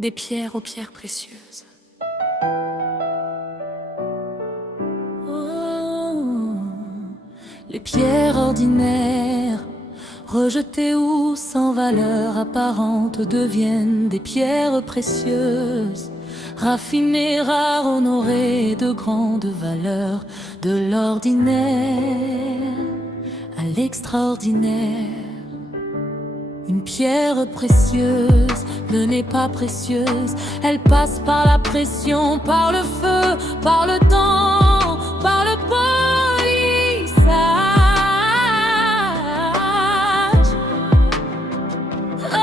des pierres aux pierres précieuses. Oh, les pierres ordinaires, rejetées ou sans valeur apparente, deviennent des pierres précieuses, raffinées, rares, honorées, de grande valeur, de l'ordinaire à l'extraordinaire. Une pierre précieuse ne n'est pas précieuse, elle passe par la pression, par le feu, par le temps, par le polissage. Oh,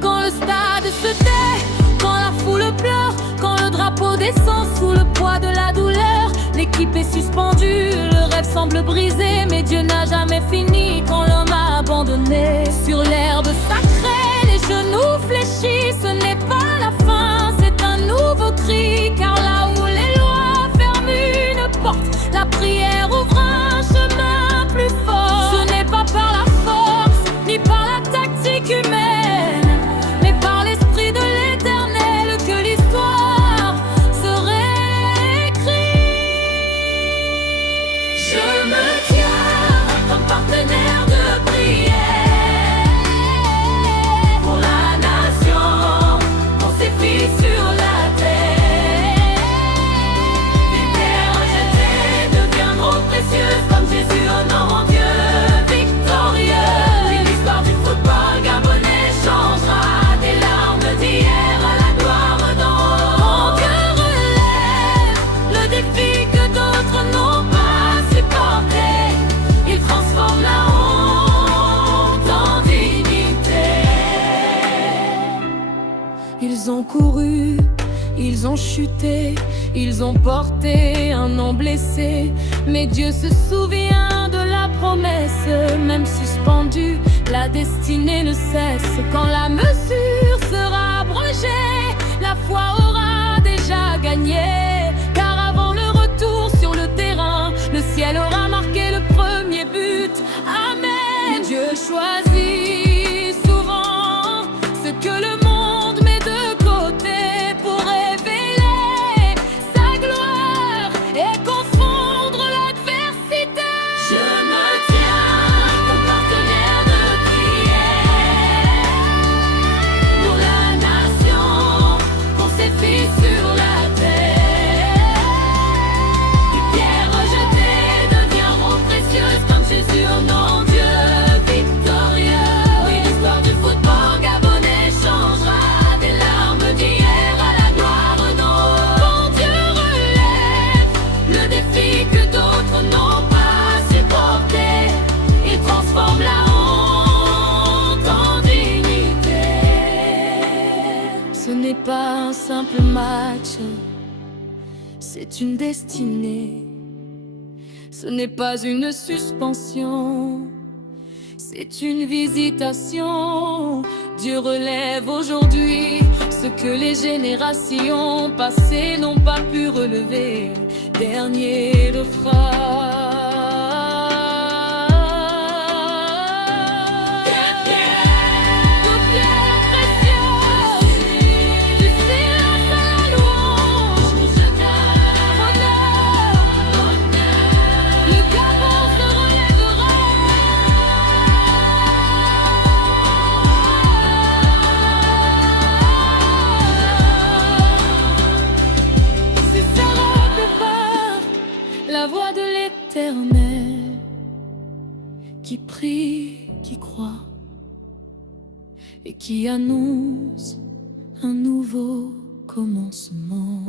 quand le stade se tait, quand la foule pleure, quand le drapeau descend sous le poids de la douleur, l'équipe est suspendue, le rêve semble brisé, mais Dieu n'a jamais fini quand l'homme a abandonné. Sur l'herbe sacrée, les genoux fléchis, ce n'est pas la fin, c'est un nouveau cri. Car là où les lois ferment une porte, la prière ouvre un chemin plus fort. Ce n'est pas par la force, ni par la tactique humaine, mais par l'esprit de l'Éternel que l'histoire se réécrit. Je me tiens comme partenaire de prière pour la nation, pour ses filles sur la terre. Les pierres rejetées deviendront précieuses comme Jésus honorant Dieu victorieux. Et l'histoire du football gabonais changera des larmes d'hier à la gloire d'en haut. Mon Dieu relève le défi que d'autres n'ont pas supporté. Il transforme la honte en dignité. Ils ont couru, ils ont chuté, ils ont porté un nom blessé, mais Dieu se souvient de la promesse. Même suspendue, la destinée ne cesse. Quand la mesure sera abrogée, la foi aura déjà gagné. Car avant le retour sur le terrain, le ciel aura marqué le premier but. Amen. Dieu choisit souvent ce que le monde met de côté pour révéler sa gloire et confondre l'adversité. Je me tiens comme partenaire de prière pour la nation, pour ses filles sur la terre. Les pierres rejetées deviendront précieuses comme Jésus honorant Dieu victorieux. Oui, l'histoire du football gabonais changera des larmes d'hier à la gloire d'en haut. Mon Dieu relève le défi que d'autres n'ont pas supporté. Il transforme la honte en dignité. Ce n'est pas un simple match, c'est une destinée. Ce n'est pas une suspension, c'est une visitation. Dieu relève aujourd'hui ce que les générations passées n'ont pas pu relever. Dernier de phrase. La voix de l'Éternel qui prie, qui croit et qui annonce un nouveau commencement.